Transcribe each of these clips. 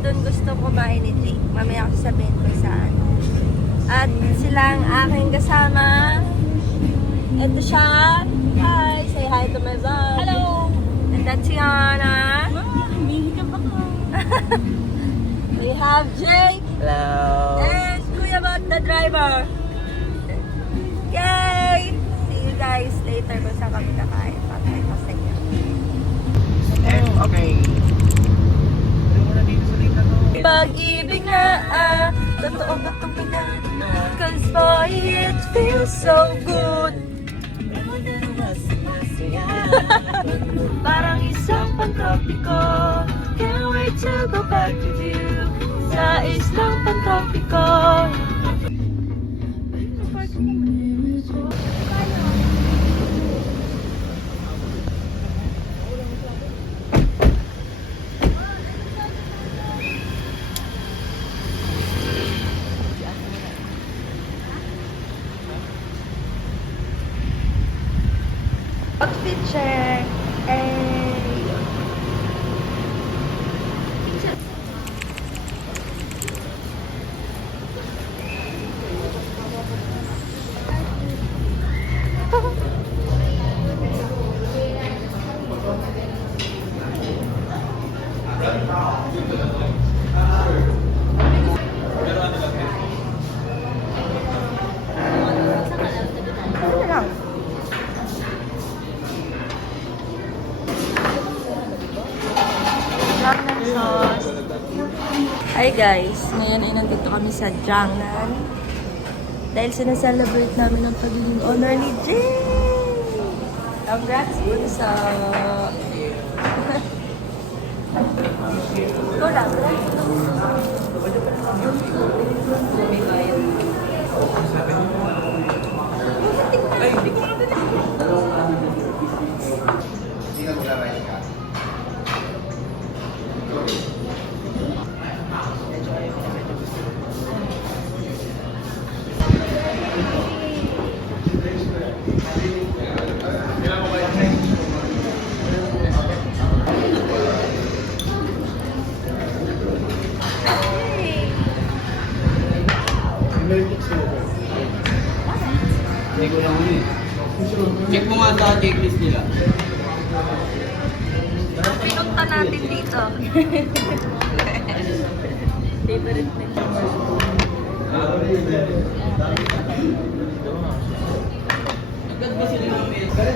dun gusto kumain ni Jake. Mamaya ako sabihin ko saan. At sila ang aking kasama. Ito siya. Hi! Say hi to my vlog. Hello! And that's Yana. Humihikap ako. We have Jake. Hello! And Kuya Bot, the driver. Yay! See you guys later kung saan kami kakain. Patay ko sa inyo. Okay. Pag-ibig na totoong na. Cause boy, it feels so good. Parang isang pantropiko. Can't wait to go back with you. Sa islang pantropiko. Outfit check. Hey. Ano lang? Jiangnan sauce. Hi guys, ngayon ay nandito kami sa Jiangnan dahil sinaselebrate namin ang pagiging honor ni Jay. Congrats bunso. Go lang. Check mo nga sa checklist nila. Pinunta natin dito. Favorite na siya. Agad ba sila ng mesa?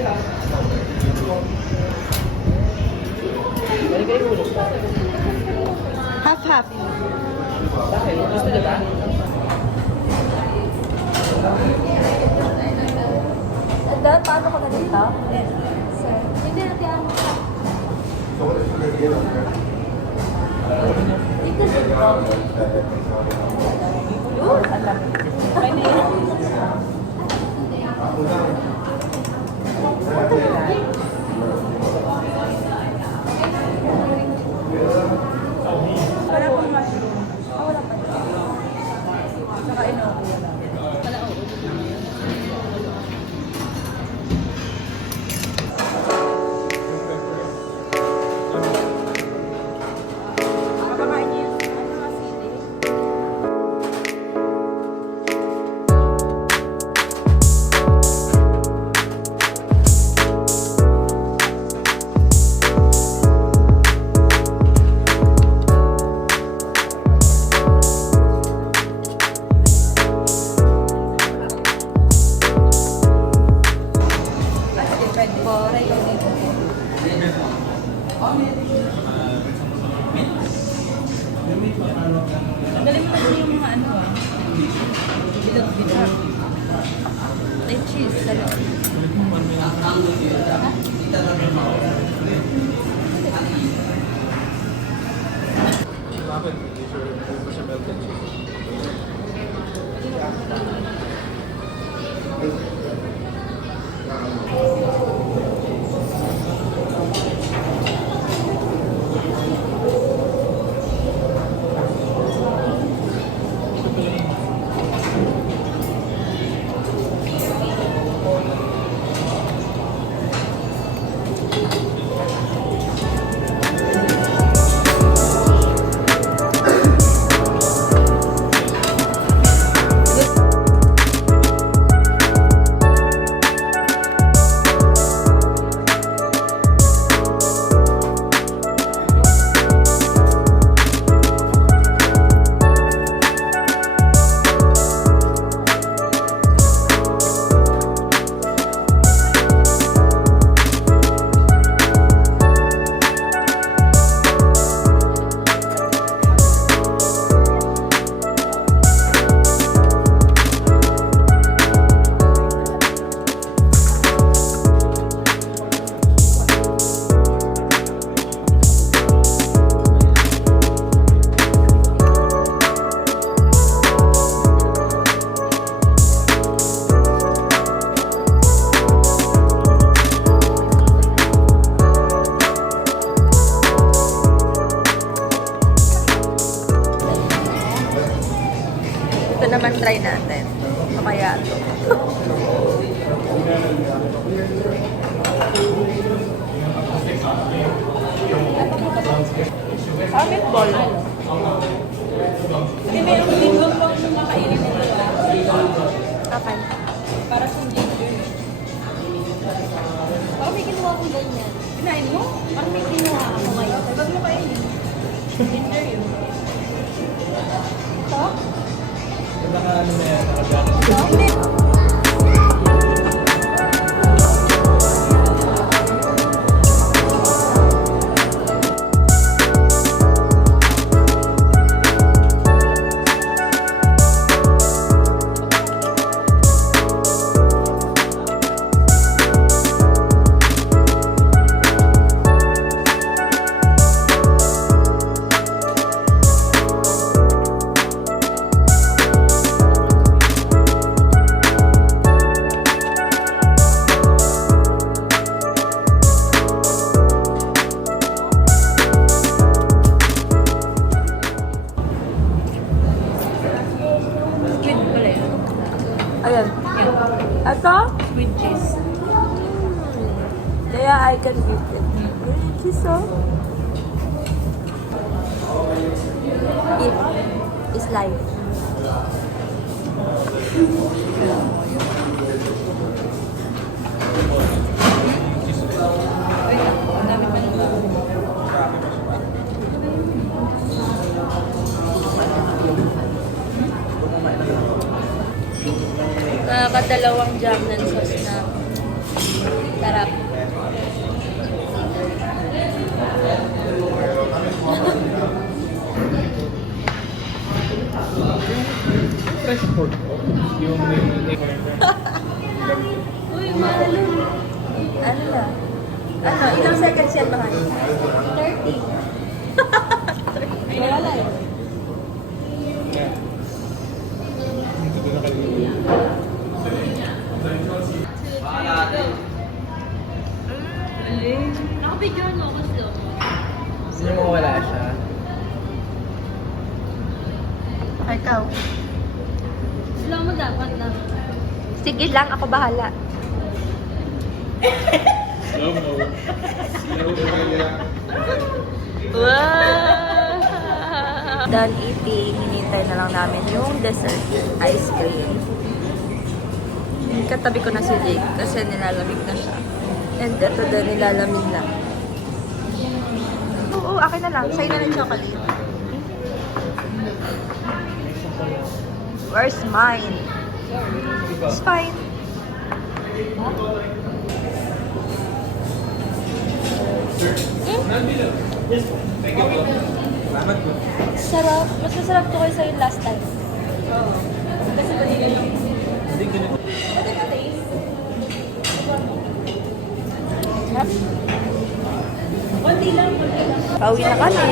Half-half. Bakit? Gusto nyo ba? Dahil paano ko na dito? Sir. Hindi natin ang... Dito dito. Yun! Alam. Wala pang mushroom. Wala pa. Saka ino. Wala ako. Galing mo na yung mga ano bilog-bilog. May cheese sa loob. naman try natin. Ano kaya ito? Meatball. Kasi meron linggo pang kumakainin nito. Okay. Para sa ginger. Parang may kinuha akong ganyan. Kinain mo? Parang may kinuha ako ngayon. Huwag mo kainin. Ginger yun. Ito? Baka ano na yan, nakagano. Hindi. Squid pala yun. Ayan. Yan. Ito? Squid cheese. Kaya I can eat it. Thank you so. Eat is life. Ay, ang dami pa naman. Nakakadalawang Jamnan sauce na sarap. Fresh pork. Yung Uy, mahal. Ano na? Ano? Ilang seconds yan mahal? 30. Wala eh. Nakapidyo mo ako slow. Gusto niyo mawala siya? Ikaw. Slow mo dapat lang. Sige lang, ako bahala. Slow-mo. Wow! Done eating, hinintay na lang namin yung dessert, ice cream. Katabi ko na si Jake kasi nilalamig na siya. And ito din nilalamig na. Oo, akin na lang. Sa'yo na ng chocolate. Where's mine? It's fine. Salamat po. Sarap. Mas masarap to kayo sa'yo last time. Kasi kanina yung... Hindi ganito. Ano yung taste? Konti lang, konti lang. Pauwi na kami.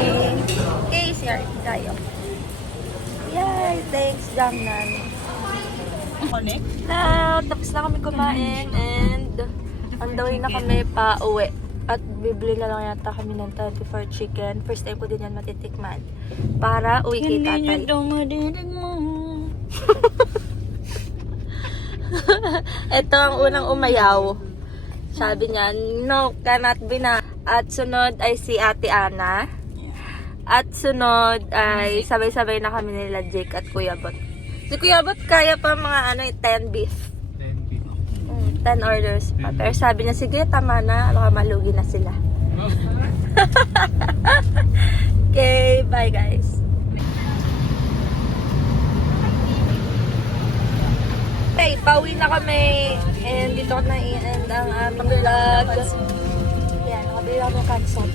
Okay, CR tayo. Yay! Thanks, Jamnan. Connect? Tapos na kami kumain and on the way na kami pa uwi. At bibili na lang yata kami ng 24 chicken. First time ko din yan matitikman. Para uwi kay tatay. Hindi nyo madidig mo. Ito ang unang umayaw. Sabi niya, no, cannot be na. At sunod ay si Ate Ana. At sunod ay sabay-sabay na kami nila Jake at Kuya Bot. Si Kuya Bot kaya pa mga 10 beef. 10 orders pa. Pero sabi niya, sige, tama na. Baka malugi na sila. Okay, bye guys. Okay, pauwi na kami. And dito ko na i-end ang aming vlog. Yan, nakabili ako ng cancel.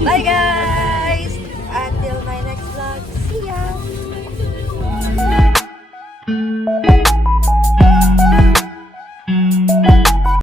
Bye guys! Until my next